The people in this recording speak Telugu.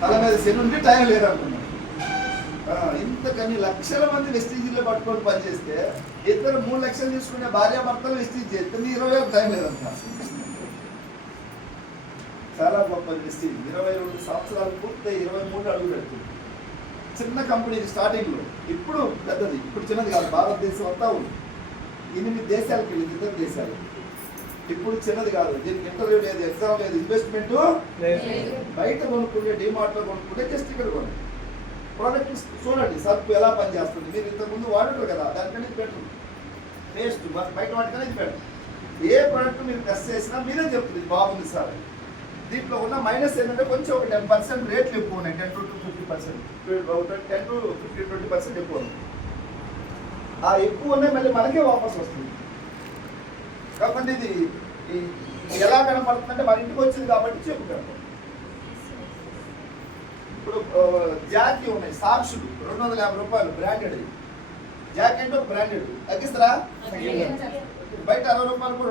తల మీద శని ఉంటే టైం లేదనుకున్నాం. ఇంతకని లక్షల మంది వెస్టీజీలో పట్టుకొని పనిచేస్తే ఇద్దరు 3 లక్షలు తీసుకునే భార్యాభర్తలు వెస్టీజ్ చేస్తే 20 టైం లేదంట. చాలా గొప్ప వెస్టీజ్. 22 సంవత్సరాలు పూర్తి 23 అడుగు పెడుతుంది. చిన్న కంపెనీ స్టార్టింగ్లో, ఇప్పుడు పెద్దది, ఇప్పుడు చిన్నది కాదు. భారతదేశం అంతా ఉంది. 8 దేశాలకు వెళ్ళింది, ఇతర దేశాలు. ఇప్పుడు చిన్నది కాదు. దీనికి ఇంటర్వ్యూ లేదు, ఎగ్జామ్ లేదు, ఇన్వెస్ట్మెంట్ బయట కొనుక్కుంటే, డిమార్ట్లో కొనుక్కుంటే జస్ట్ ఇక్కడ కొనండి. ప్రోడక్ట్ చూడండి, సర్ఫ్ ఎలా పనిచేస్తుంది. మీరు ఇంతకుముందు వాడరు కదా, దానికన్నా ఇది బెటర్. టేస్ట్ బయట వాటికన్నా ఇది బెటర్. ఏ ప్రోడక్ట్ మీరు టెస్ట్ చేసినా మీరే చెప్తుంది బాగుంది సార్. దీంట్లో ఉన్న మైనస్ ఏంటంటే కొంచెం ఒక 10% రేట్లు ఎక్కువ ఉన్నాయి. 10 to 50%, 10 to 20% ఎక్కువ ఉన్నాయి. ఆ ఎక్కువ ఉన్నాయి మళ్ళీ మనకే వాపస్ వస్తుంది. కాబట్టి ఇది ఎలా కనపడుతుందంటే మన ఇంటికి వచ్చింది కాబట్టి చెప్పుతాను. ఇప్పుడు జాకీ ఉన్నాయి, సాక్షులు 250 రూపాయలు బ్రాండెడ్. జాకీ అంటే ఒక బ్రాండెడ్ తగ్గిస్తారా? బయట 60 రూపాయలు కూడా